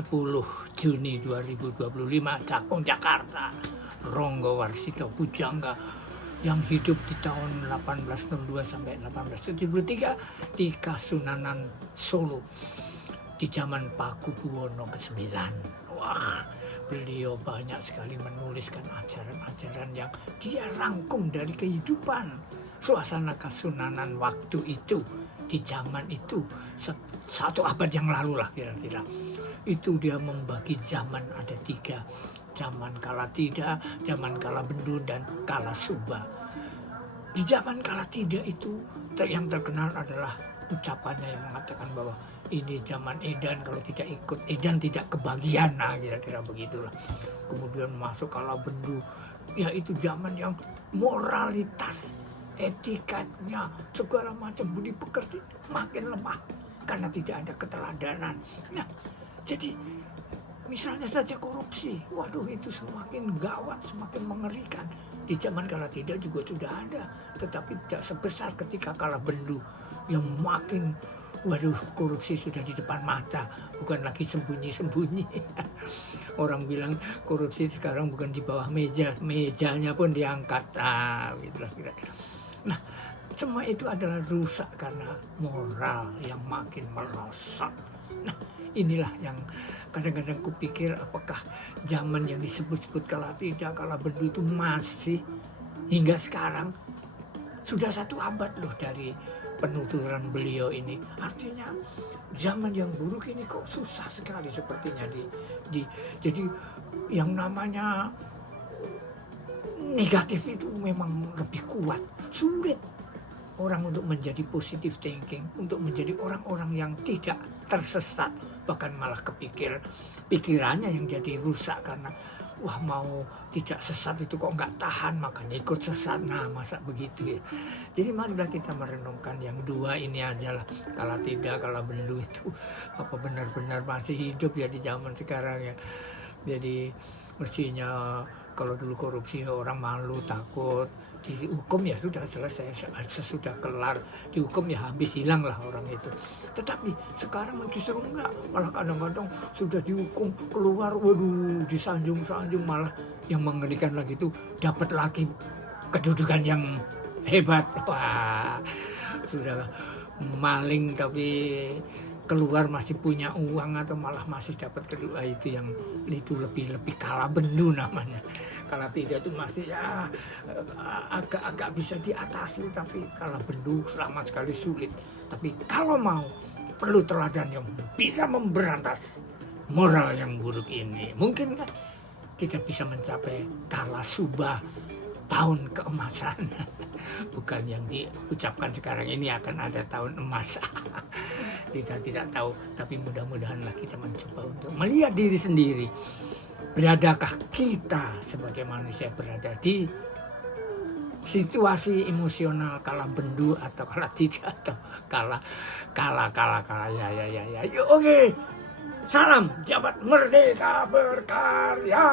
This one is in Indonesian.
10 Juni 2025, Cakung, Jakarta. Ronggo Warsito Pujangga yang hidup di tahun 1802 sampai 1873 di Kasunanan, Solo di zaman Pakubuwono ke-9. Wah, beliau banyak sekali menuliskan ajaran-ajaran yang dia rangkum dari kehidupan suasana Kasunanan waktu itu, di zaman itu, satu abad yang lalu lah kira-kira. Itu dia membagi zaman ada 3. Zaman kala tidak, zaman kala bendu, dan kala suba. Di zaman kala tidak itu yang terkenal adalah ucapannya yang mengatakan bahwa ini zaman edan, kalau tidak ikut edan tidak kebagian, nah kira-kira begitulah. Kemudian masuk kala bendu, yaitu zaman yang moralitas, etikanya, segala macam budi pekerti makin lemah karena tidak ada keteladanan. Nah, jadi misalnya saja korupsi, waduh itu semakin gawat, semakin mengerikan. Di zaman kala tidak juga sudah ada, tetapi tidak sebesar ketika kala bendu yang makin, waduh korupsi sudah di depan mata, bukan lagi sembunyi-sembunyi. Orang bilang korupsi sekarang bukan di bawah meja, mejanya pun diangkat. Gitu kira-kira. Nah, semua itu adalah rusak karena moral yang makin merosot. Nah, inilah yang kadang-kadang kupikir apakah zaman yang disebut-sebut kala tidak, kala bendu itu masih hingga sekarang. Sudah 1 abad loh dari penuturan beliau ini. Artinya zaman yang buruk ini kok susah sekali sepertinya jadi yang namanya negatif itu memang lebih kuat. Sulit orang untuk menjadi positive thinking, untuk menjadi orang-orang yang tidak tersesat, bahkan malah pikirannya yang jadi rusak karena wah mau tidak sesat itu kok nggak tahan, makanya ikut sesat. Nah, masa begitu ya. Jadi marilah kita merenungkan yang 2 ini aja lah, kala tidak, kala bendu itu apa benar-benar masih hidup ya di zaman sekarang ya. Jadi mestinya kalau dulu korupsi orang malu, takut, dihukum ya sudah selesai, sesudah kelar dihukum ya habis, hilang lah orang itu. Tetapi sekarang justru enggak, malah kadang-kadang sudah dihukum keluar, waduh disanjung-sanjung, malah yang mengerikan lagi itu dapat lagi kedudukan yang hebat. Wah, sudah maling tapi keluar masih punya uang atau malah masih dapat kedua, itu lebih kala bendu namanya. Kala tidak itu masih ya agak bisa diatasi, tapi kala bendu sama sekali sulit. Tapi kalau mau perlu teladan yang bisa memberantas moral yang buruk ini. Mungkin kan kita bisa mencapai kala suba, tahun keemasan. Bukan yang diucapkan sekarang ini akan ada tahun emas. Kita tidak tahu, tapi mudah-mudahanlah kita mencoba untuk melihat diri sendiri. Beradakah kita sebagai manusia berada di situasi emosional kala bendu atau kala tidak, atau kala ya. Yuk, oke. Salam Jabat Merdeka Berkarya.